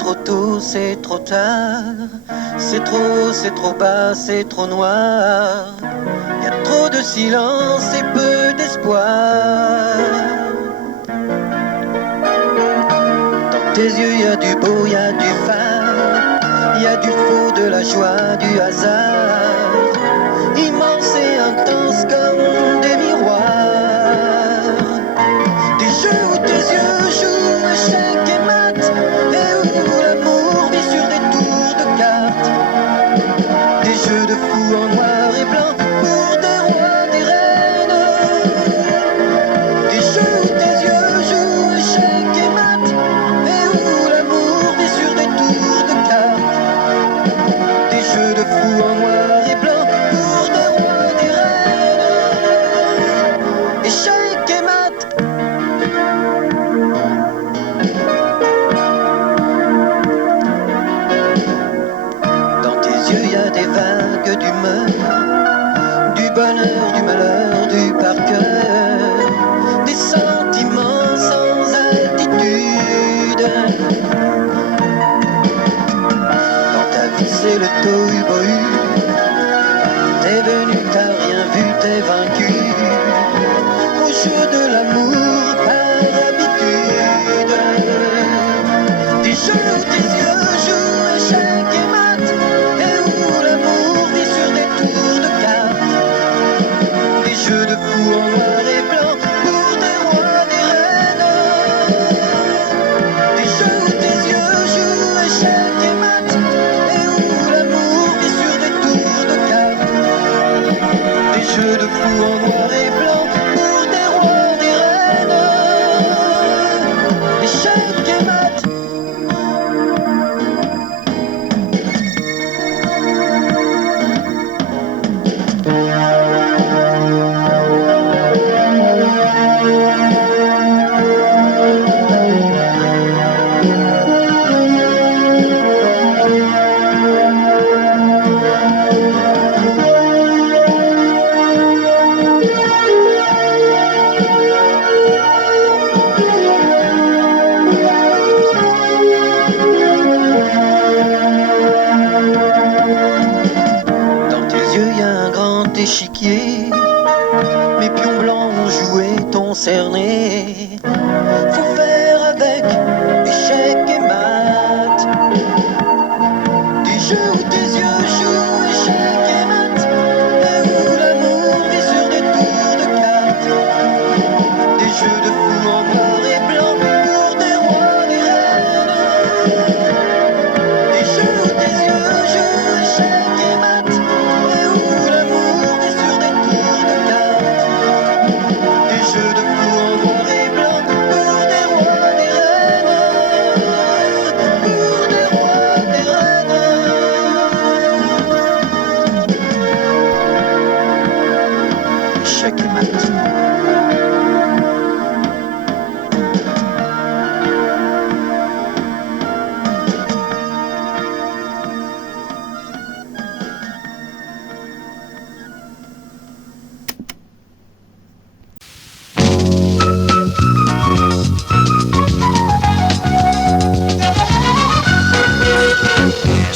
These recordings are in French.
trop tôt, c'est trop tard. C'est trop bas, c'est trop noir. Y a trop de silence et peu d'espoir. Dans tes yeux y a du beau, y a du phare. Y a du faux, de la joie, du hasard. Immense et intense comme des miroirs. Des jeux où tes yeux jouent échecs et maths, et où l'amour vit sur des tours de cartes. Des jeux de fous en noir et blanc pour des rois, des reines. Des jeux où tes yeux jouent échecs et maths, et où l'amour vit sur des tours de cartes. Des jeux de fous en noir et blanc pour des rois, des reines. Échecs et maths. Dans tes yeux y a des vagues d'humeur, du bonheur, du malheur, du par cœur, des sentiments sans altitude. Dans ta vie c'est le tohu-bohu. T'es venu, t'as rien vu, t'es vaincu au jeu de l'amour par habitude. Des jeux où tes yeux jouent échecs et maths, et où l'amour vit sur des tours de cartes. Des jeux de fous en noir et blanc pour des rois, des reines. Des jeux où tes yeux jouent échecs et maths, et où l'amour vit sur des tours de cartes. Des jeux de fous en noir et blanc pour des rois, des reines. Échecs et maths. Dans tes yeux y a un grand échiquier. Mes pions blancs ont joué, t'ont cerné. Faut faire avec échecs et maths. Des jeux où tes yeux jouent échecs et maths, et où l'amour vit sur des tours de cartes. Des jeux de fous en noir et blanc pour des rois, des reines. Des jeux où tes yeux jouent échecs et maths, et où l'amour vit sur des tours de cartes. Des jeux de fous en noir et blanc pour des rois, des reines. Pour des rois, des reines. Échecs et maths.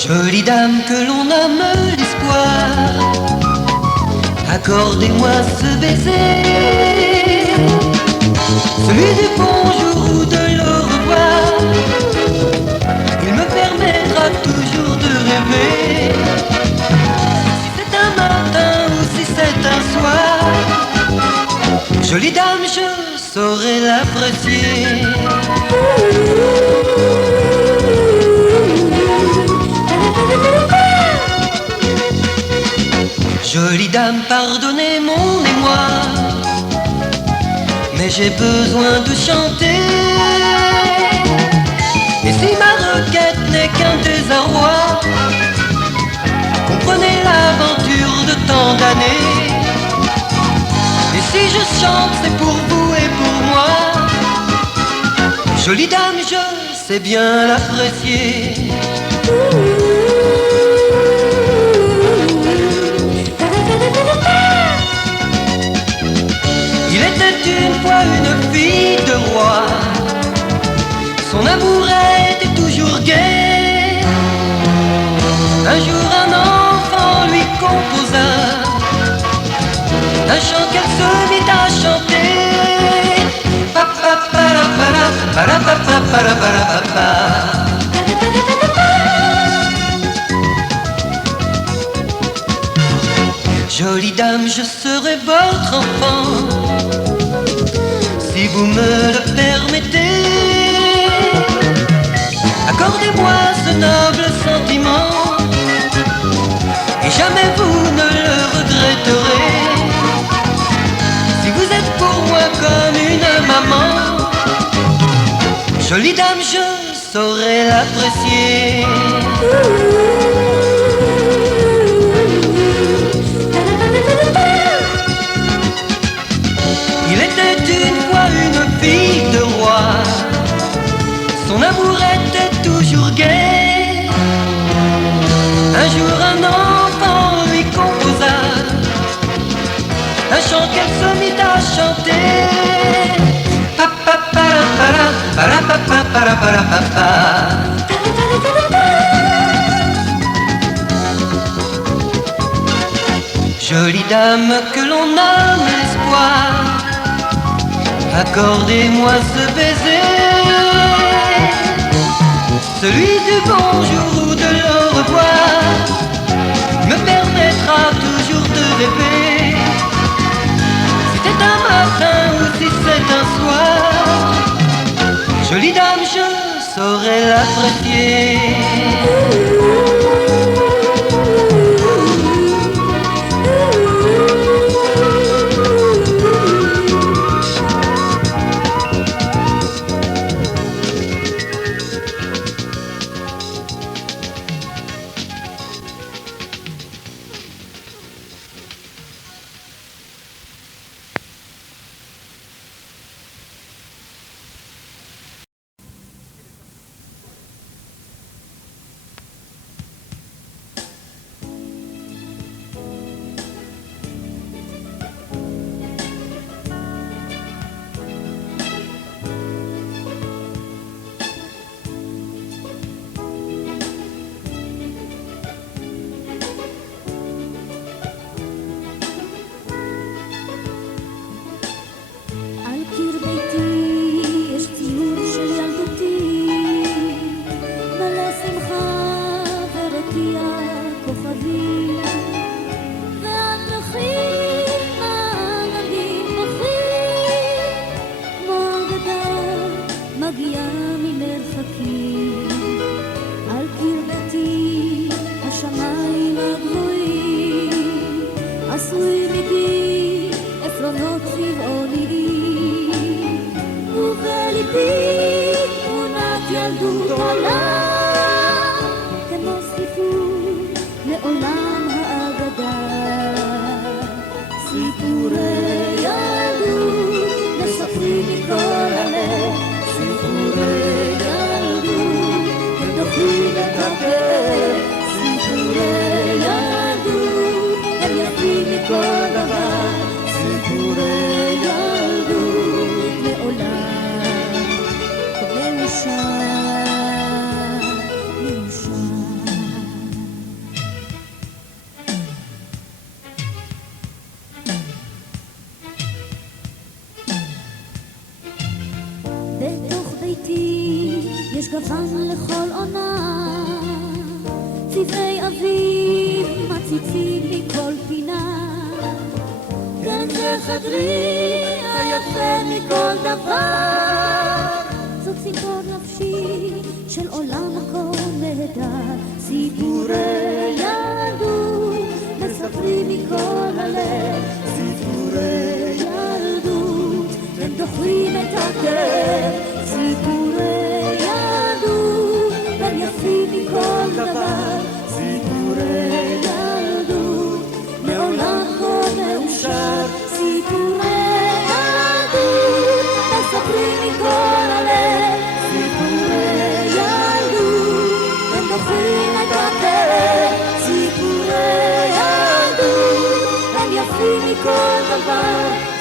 Jolie dame que l'on nomme l'espoir, accordez-moi ce baiser, celui du bonjour ou de l'au revoir. Il me permettra toujours de rêver, si c'est un matin ou si c'est un soir. Jolie dame, je saurai l'apprécier. Jolie dame, pardonnez mon émoi, mais j'ai besoin de chanter. Et si ma requête n'est qu'un désarroi, comprenez l'aventure de tant d'années. Et si je chante, c'est pour vous et pour moi. Jolie dame, je sais bien l'apprécier. Il était une fois une fille de roi, son amour était toujours gai. Jolie dame, je serai votre enfant, si vous me le permettez. Accordez-moi ce noble sentiment, et jamais vous ne le regretterez. Si vous êtes pour moi comme une maman, jolie dame, je saurais l'apprécier. Il était une fois une fille de roi, son amour était toujours gai. Un jour un enfant lui composa un chant qu'elle se mit à chanter. Jolie dame que l'on nomme l'espoir, accordez-moi ce baiser, celui du bonjour ou de l'au revoir, me permettra toujours de rêver. Si c'est un matin ou si c'est un soir, jolie dame, je saurais l'apprécier.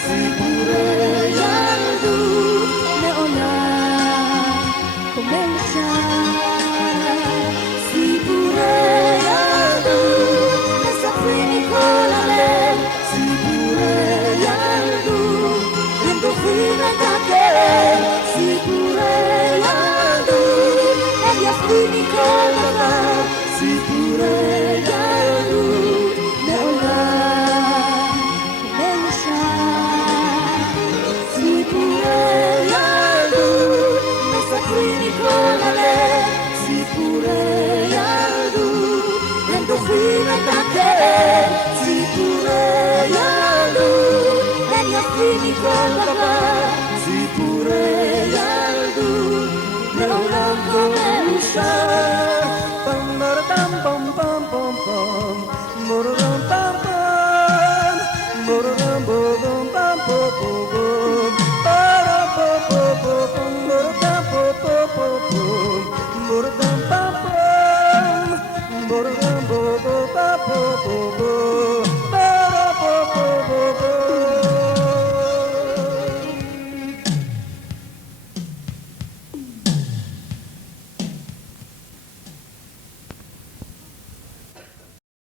סיפורי ילדות מעולם Mororo